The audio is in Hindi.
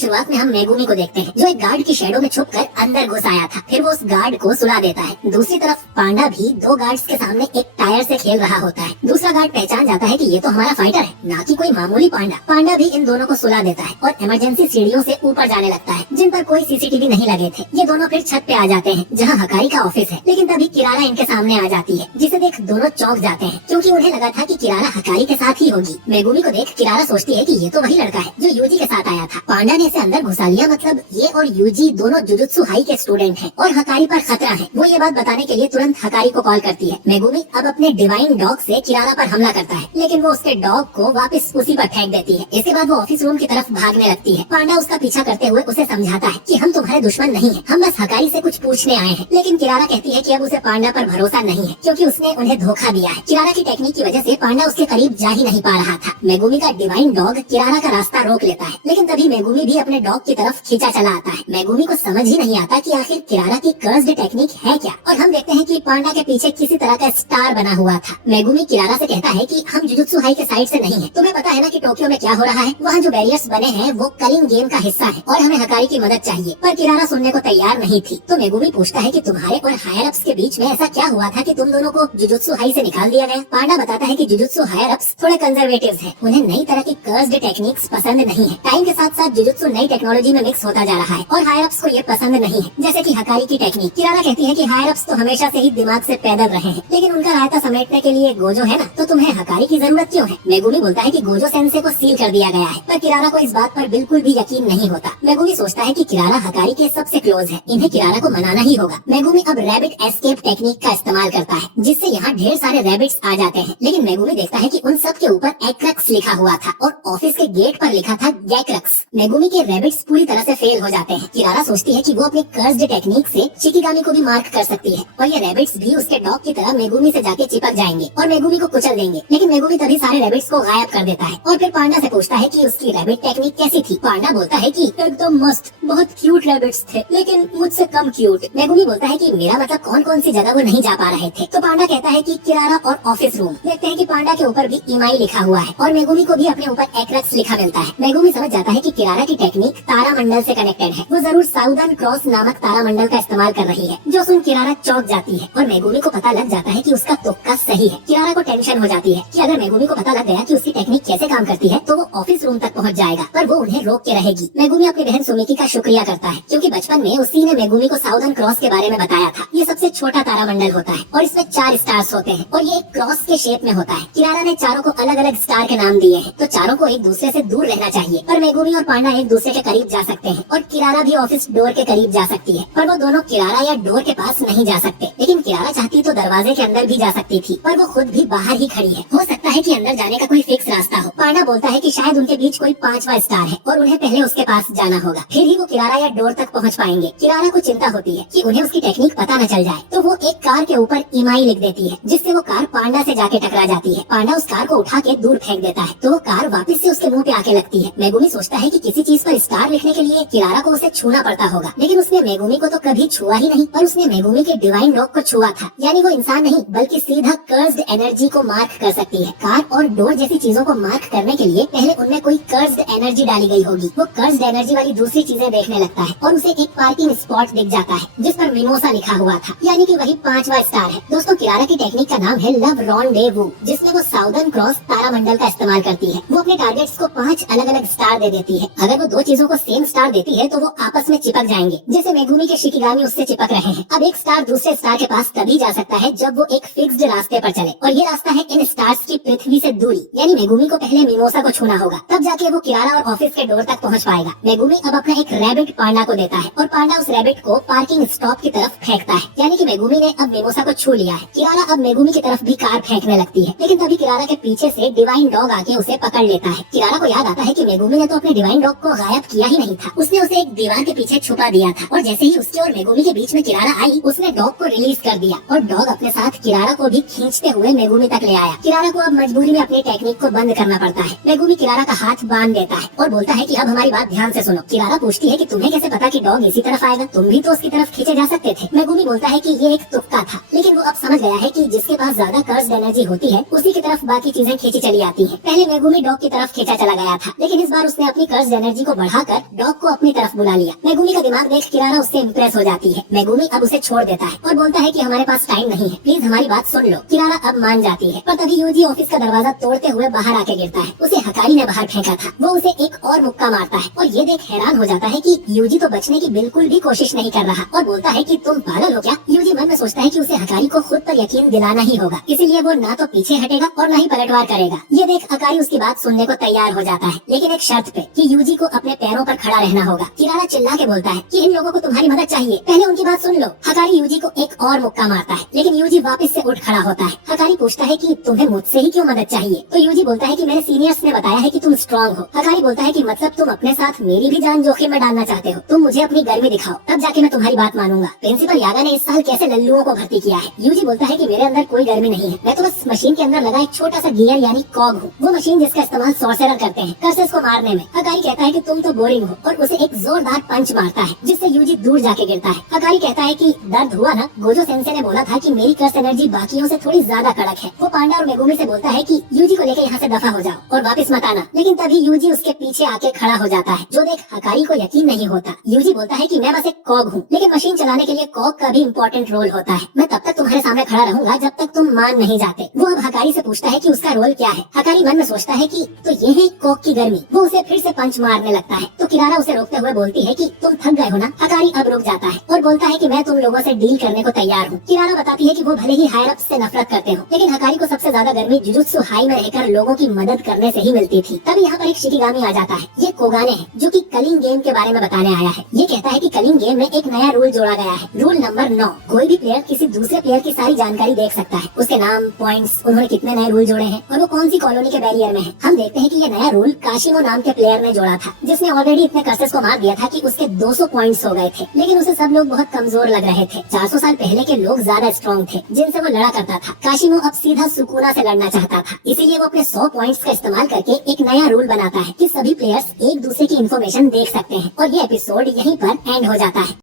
शुरुआत में हम मेगुमी को देखते हैं, जो एक गार्ड की शेडो में छुपकर अंदर घुस आया था। फिर वो उस गार्ड को सुला देता है। दूसरी तरफ पांडा भी दो गार्ड्स के सामने एक टायर से खेल रहा होता है। दूसरा गार्ड पहचान जाता है कि ये तो हमारा फाइटर है, ना कि कोई मामूली पांडा। पांडा भी इन दोनों को सुला देता है और इमरजेंसी सीढ़ियों से ऊपर जाने लगता है, जिन पर कोई सीसीटीवी नहीं लगे थे। ये दोनों फिर छत पे आ जाते हैं, जहाँ हकारी का ऑफिस है। लेकिन तभी किरारा इनके सामने आ जाती है, जिसे देख दोनों चौंक जाते हैं, क्योंकि उन्हें लगा था कि किरारा हकारी के साथ ही होगी। मेगुमी को देख किरारा सोचती है कि ये तो वही लड़का है जो यूजी के साथ आया था। पांडा ने इसे अंदर घुसा लिया, मतलब ये और यूजी दोनों जुजुत्सु हाई के स्टूडेंट हैं और हकारी पर खतरा है। वो ये बात बताने के लिए तुरंत हकारी को कॉल करती है। मेगुमी अब अपने डिवाइन डॉग से किरारा पर हमला करता है, लेकिन वो उसके डॉग को वापस उसी पर फेंक देती है। इसके बाद वो ऑफिस रूम की तरफ भागने लगती है। पांडा उसका पीछा करते हुए उसे समझाता है कि हम तुम्हारे दुश्मन नहीं है, हम बस हकारी से कुछ पूछने आए हैं। लेकिन किरारा कहती है कि अब उसे पांडा पर भरोसा नहीं है, क्योंकि उसने उन्हें धोखा दिया है। किरारा की टेक्निक की वजह से पांडा उसके करीब जा ही नहीं पा रहा था। मेगुमी का डिवाइन डॉग किरारा का रास्ता रोक लेता है, लेकिन तभी मेगुमी भी अपने डॉग की तरफ खींचा चला आता है। मेगुमी को समझ ही नहीं आता कि आखिर किरारा की कर्स्ड टेक्निक है क्या, और हम देखते हैं कि पांडा के पीछे किसी तरह का स्टार बना हुआ था। मेगुमी किरारा से कहता है कि हम जुजुत्सु हाई के साइड से नहीं है, तुम्हें पता है ना कि टोक्यो में क्या हो रहा है, वहाँ जो बैरियर्स बने हैं वो कलिंग गेम का हिस्सा है और हमें हकारी की मदद चाहिए। पर किरारा सुनने को तैयार नहीं थी। तो मेगुमी पूछता है कि तुम्हारे और हायर अप्स के बीच में ऐसा क्या हुआ था कि तुम दोनों को जुजुत्सु हाई से निकाल दिया गया। पांडा बताता है कि जुजुत्सु हायर अप्स थोड़े कंजर्वेटिव्स हैं, उन्हें नई तरह की कर्स्ड टेक्निक्स पसंद नहीं है। टाइम के साथ साथ जुजुत्सु नई टेक्नोलॉजी में मिक्स होता जा रहा है और हायर अप्स को ये पसंद नहीं है, जैसे कि हकारी की टेक्निक। किरारा कहती है कि हायर अप्स तो हमेशा से ही दिमाग से पैदल रहे हैं, लेकिन उनका रायता समेटने के लिए गोजो है ना, तो तुम्हें हकारी की जरूरत क्यों है। मेगुमी बोलता है कि गोजो सेंसे को सील कर दिया गया है, पर किरारा को इस बात पर बिल्कुल भी यकीन नहीं होता। मेगुमी सोचता है कि किरारा हकारी के सबसे क्लोज है, इन्हें किरारा को मनाना ही होगा। मेगुमी अब रैबिट एस्केप टेक्निक का इस्तेमाल करता है, जिससे यहाँ ढेर सारे रैबिट्स आ जाते हैं। लेकिन मेगुमी देखता है कि उन सब के ऊपर एक्रेक्स लिखा हुआ था और ऑफिस के गेट पर लिखा था गैक्रक्स। मेगुमी के रैबिट्स पूरी तरह से फेल हो जाते हैं। किरारा सोचती है कि वो अपनी कर्स्ड टेक्निक से शिकिगामी को भी मार्क कर सकती है और ये रैबिट्स भी उसके डॉग की तरह मेगुमी से जाके चिपक जाएंगे और मेगुमी को कुचल देंगे। लेकिन मेगुमी तभी सारे रैबिट्स को गायब कर देता है और फिर पांडा से पूछता है कि उसकी रैबिट टेक्निक कैसी थी। पांडा बोलता है कि एकदम मस्त, बहुत क्यूट रैबिट्स थे, लेकिन मुझसे कम क्यूट। मेगुमी बोलता है कि मेरा मतलब कौन कौन सी जगह वो नहीं जा पा रहे थे। तो पांडा कहता है कि किरारा और ऑफिस रूम। देखते हैं कि पांडा के ऊपर भी इमाई लिखा हुआ है और मेगुमी को भी अपने ऊपर एक्रेक्स लिखा मिलता है। मेगुमी समझ जाता है कि किरारा की टेक्निक तारामंडल से कनेक्टेड है। वो जरूर साउदर्न क्रॉस नामक तारामंडल का इस्तेमाल कर रही है, जो सुन किरारा चौंक जाती है और मेगुमी को पता लग जाता है कि उसका तुक्का सही है। किरारा को टेंशन हो जाती है कि अगर मेगुमी को पता लग गया कि उसकी टेक्निक कैसे काम करती है तो वो ऑफिस रूम तक पहुंच जाएगा, पर वो उन्हें रोक के रहेगी। मेगुमी अपनी बहन सुमिकी का शुक्रिया करता है, क्योंकि बचपन में उसी ने मेगुमी को साउदर्न क्रॉस के बारे में बताया था। ये सबसे छोटा तारामंडल होता है और इसमें 4 स्टार्स होते हैं और ये एक क्रॉस के शेप में होता है। किरारा ने चारों को अलग अलग स्टार के नाम दिए हैं, तो चारों को एक दूसरे से दूर रहना चाहिए, पर मेगुमी और पांडा एक दूसरे के करीब जा सकते हैं और किरारा भी ऑफिस डोर के करीब जा सकती है, पर वो दोनों किरारा या डोर के पास नहीं जा सकते। लेकिन किरारा चाहती तो दरवाजे के अंदर भी जा सकती थी, पर वो खुद भी बाहर ही खड़ी है। हो सकता है कि अंदर जाने का कोई फिक्स रास्ता हो। पांडा बोलता है कि शायद उनके बीच कोई 5वां स्टार है और उन्हें पहले उसके पास जाना होगा, फिर ही वो किरारा या डोर तक पहुंच पाएंगे। किरारा को चिंता होती है कि उन्हें उसकी टेक्निक पता न चल जाए, तो वो एक कार के ऊपर इमाई लिख देती है, जिससे वो कार पांडा से जाके टकरा जाती है। पांडा उस कार को उठा के दूर फेंक देता है, तो वो कार वापस से उसके मुंह पे आके लगती है। मेगुमी सोचता है कि किसी चीज पर स्टार लिखने के लिए किरारा को उसे छूना पड़ता होगा, लेकिन उसने मेगुमी को तो कभी छुआ ही नहीं, पर उसने मेगुमी के डिवाइन डॉग को छुआ था। यानी वो इंसान नहीं बल्कि सीधा कर्स्ड एनर्जी को मार्क कर सकती है। कार और डोर जैसी चीजों को मार्क करने के लिए पहले उनमें कोई कर्स्ड एनर्जी डाली गई होगी। वो कर्स्ड एनर्जी वाली दूसरी चीजें देखने लगता है और उसे एक पार्किंग स्पॉट दिख जाता है, जिस पर मिमोसा लिखा हुआ था, यानी कि वही 5वां स्टार है। दोस्तों, किरारा की टेक्निक का नाम है लव रॉन्डेवू, जिसमें वो साउदर्न क्रॉस तारामंडल का इस्तेमाल करती है। वो अपने टारगेट्स को 5 अलग अलग स्टार दे देती है। अगर वो 2 चीजों को सेम स्टार देती है तो वो आपस में चिपक जाएंगे, जैसे मेगुमी के शिकिगामी उससे चिपक रहे हैं। अब एक स्टार दूसरे स्टार के पास तभी जा सकता है जब वो एक फिक्स्ड रास्ते पर चले, और ये रास्ता है इन स्टार्स की पृथ्वी से दूरी। यानी मेगुमी को पहले मिमोसा को छूना होगा, तब जाके वो किरारा और ऑफिस के डोर तक पहुंच पाएगा। मेगुमी अब अपना एक रैबिट पांडा को देता है और पांडा उस रैबिट को पार्किंग स्टॉप की तरफ फेंकता है, यानी कि मेगुमी ने अब मिमोसा को छू लिया है। किरारा अब मेगुमी की तरफ भी कार फेंकने लगती है, लेकिन तभी किरारा के पीछे से डिवाइन डॉग आके उसे पकड़ लेता है। किरारा को याद आता है कि मेगुमी ने तो अपने डिवाइन डॉग को गायब किया ही नहीं था, उसने उसे एक दीवार के पीछे छुपा दिया था, और जैसे ही उसके और मेगुमी के बीच में किरारा आई, उसने डॉग को रिलीज कर दिया और डॉग अपने साथ किरारा को भी खींचते हुए मेगुमी तक ले आया। किरारा को अब मजबूरी में अपनी टेक्निक को बंद करना पड़ता है। मेगुमी किरारा का हाथ बांध देता है और बोलता है कि अब हमारी बात ध्यान से सुनो। किरारा पूछती है कि तुम्हें कैसे पता कि डॉग इसी तरफ आएगा, तुम भी तो उसकी तरफ खींचे जा सकते थे। मेगुमी बोलता है कि ये एक तुक्का था, लेकिन वो अब समझ गया है कि जिसके पास ज्यादा कर्स्ड एनर्जी होती है उसी की तरफ बाकी चीजें खींची चली आती हैं। पहले मेगुमी डॉग की तरफ खींचा चला गया था, लेकिन इस बार उसने अपनी कर्स्ड एनर्जी को बढ़ाकर डॉग को अपनी तरफ बुला लिया। मेगुमी का दिमाग देख किरारा उससे इम्प्रेस हो जाती है। मेगुमी अब उसे छोड़ देता है और बोलता है कि हमारे पास टाइम नहीं है, प्लीज हमारी बात सुन लो। किरारा अब मान जाती है, पर तभी यूजी ऑफिस का दरवाजा तोड़ते हुए बाहर आके गिरता है। उसे हकारी ने बाहर फेंका था। वो उसे एक और मुक्का मारता है और ये देख हैरान हो जाता है कि यूजी तो बचने की बिल्कुल भी कोशिश नहीं कर रहा और बोलता है कि तुम पागल हो क्या। यूजी मन में सोचता है कि उसे हकारी को खुद पर यकीन दिलाना ही होगा, इसीलिए वो ना तो पीछे हटेगा और ना ही पलटवार करेगा। ये देख हकारी उसकी बात सुनने को तैयार हो जाता है, लेकिन एक शर्त पे कि यूजी को अपने पैरों पर खड़ा रहना होगा। किरारा चिल्ला के बोलता है कि इन लोगों को तुम्हारी मदद चाहिए, पहले उनकी बात सुन लो। हकारी यूजी को एक और मुक्का मारता है, लेकिन यूजी वापस से उठ खड़ा होता है। हकारी पूछता है कि तुम्हें मुझसे ही क्यों मदद चाहिए, तो यूजी बोलता है कि मेरे सीनियर्स ने बताया है कि तुम स्ट्रांग हो। हकारी बोलता है कि मतलब तुम अपने साथ मेरी भी जान जोखिम में डालना चाहते हो, तुम मुझे अपनी गर्मी दिखाओ, तब जाके मैं तुम्हारी बात मानूंगा। प्रिंसिपल यागा ने इस साल कैसे लल्लुओं को भर्ती किया है। यूजी बोलता है कि मेरे अंदर कोई गर्मी नहीं है, मैं तो बस मशीन के अंदर लगा एक छोटा सा गियर यानी कॉग हूँ, वो मशीन जिसका इस्तेमाल सॉर्सरर करते हैं कर्सेस को मारने में। हकारी कहता है कि तुम तो बोरिंग हो और उसे एक जोरदार पंच मारता है जिससे यूजी दूर जाके गिरता है। हकारी कहता है कि दर्द हुआ ना, गोजो सेंसे ने बोला था कि मेरी कर्स एनर्जी बाकियों से थोड़ी ज्यादा कड़क है। वो पांडा और मेगुमी से बोलता है कि यूजी को लेकर यहाँ से दफा हो जाओ और वापस मत आना, लेकिन तभी यूजी उसके पीछे आके खड़ा हो जाता है, जो देख हकारी को यकीन नहीं होता। यूजी बोलता है कि मैं बस एक कॉग हूँ, लेकिन मशीन चलाने के लिए कॉग का भी इम्पोर्टेंट रोल होता है। मैं तब तक तुम्हारे सामने खड़ा रहूंगा जब तक तुम मान नहीं जाते। वो अब हकारी से पूछता है कि उसका रोल क्या है। हकारी मन में सोचता है कि तो ये है कॉग की गर्मी। वो उसे फिर से पंच मारने लगता है, तो किरारा उसे रोकते हुए बोलती है कि तुम थक गए हो ना। हकारी अब रुक जाता है और बोलता है कि मैं तुम लोगों से डील करने को तैयार हूँ। किरारा बताती है कि वो भले ही हायर अप्स से नफरत करते हो, लेकिन हकारी को सबसे ज्यादा गर्मी जुजुत्सु हाई में रहकर लोगों की मदद करने से ही मिलती थी। तभी यहाँ पर एक शिकिगामी आ जाता है। ये कोगाने है जो कि कलिंग गेम के बारे में बताने आया है। ये कहता है कि कलिंग गेम में एक नया रूल जोड़ा गया है, रूल नंबर 9। कोई भी प्लेयर किसी दूसरे प्लेयर की सारी जानकारी देख सकता है, उसके नाम, पॉइंट्स, उन्होंने कितने नए रूल जोड़े हैं और वो कौन सी कॉलोनी के बैरियर में है। हम देखते हैं कि ये नया रूल काशिमो नाम के प्लेयर ने जोड़ा था, जिसने ऑलरेडी इतने कर्सेस को मार दिया था कि उसके 200 पॉइंट्स हो गए थे, लेकिन उसे सब लोग बहुत कमजोर लग रहे थे। 400 साल पहले के लोग ज्यादा स्ट्रॉन्ग थे जिनसे वो लड़ा करता था। काशिमो अब सीधा सुकुना से लड़ना चाहता था, इसीलिए वो अपने 100 पॉइंट्स का इस्तेमाल करके एक नया रूल बनाता है कि सभी प्लेयर्स एक दूसरे की इन्फॉर्मेशन देख सकते हैं। और ये एपिसोड यहीं पर एंड हो जाता है।